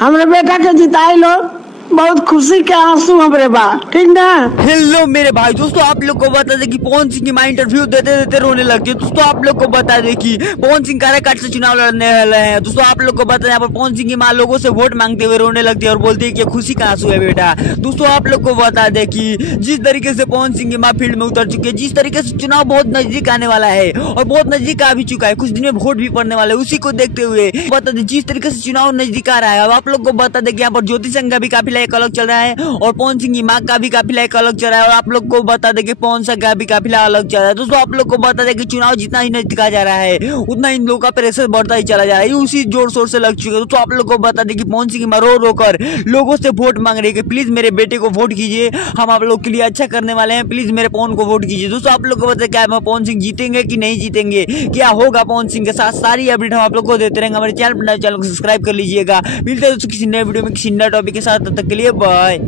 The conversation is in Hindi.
हमरे बेटा के जिताई लो, बहुत खुशी के आंसू हमरे बा, ठीक ना। हेलो मेरे भाई दोस्तों, आप लोग को बता दें कि पवन सिंह की मां इंटरव्यू देते देते रोने लगती है। दोस्तों आप लोग को बता दें कि पवन सिंह काराकाट से चुनाव लड़ने वाले हैं। दोस्तों आप लोग को बता दें, यहाँ पर पवन सिंह की मां लोगों से वोट मांगते हुए रोने लगती है और बोलती है कि खुशी का आंसू है बेटा। दोस्तों आप लोग को बता दें कि जिस तरीके से पवन सिंह की मां फील्ड में उतर चुकी है, जिस तरीके से चुनाव बहुत नजदीक आने वाला है और बहुत नजदीक आ भी चुका है, कुछ दिन में वोट भी पड़ने वाला है, उसी को देखते हुए बता दें जिस तरीके से चुनाव नजदीक आ रहा है, अब आप लोग को बता दें कि यहाँ पर ज्योति संघ का भी काफिला एक अलग चल रहा है और पवन सिंह की मां का भी काफिला एक अलग चल रहा है और आप लोग को बता दें कि पवन सिंह का भी काफिला अलग चल रहा है। दोस्तों आप लोग को बता दें कि चुनाव जितना ही नजदीक आ जा रहा है उतना इन लोगों का प्रेशर बढ़ता ही चला जा रहा है, उसी जोर शोर से लग चुके हैं। दोस्तों आप लोग को बता दें कि पवन सिंह की मां रो रो कर लोगों से वोट मांग रही है कि प्लीज मेरे बेटे को वोट कीजिए, हम आप लोग के लिए अच्छा करने वाले हैं, प्लीज मेरे पवन को वोट कीजिए। दोस्तों आप लोग को बता क्या पवन सिंह जीतेंगे कि नहीं जीतेंगे, क्या होगा पवन सिंह के साथ, सारी अपडेट हम आप लोग को देते रहेंगे। हमारे चैनल को सब्सक्राइब कर लीजिएगा। मिलते हैं दोस्तों किसी नए वीडियो में किसी नए टॉपिक के साथ, तब तक के लिए बाय।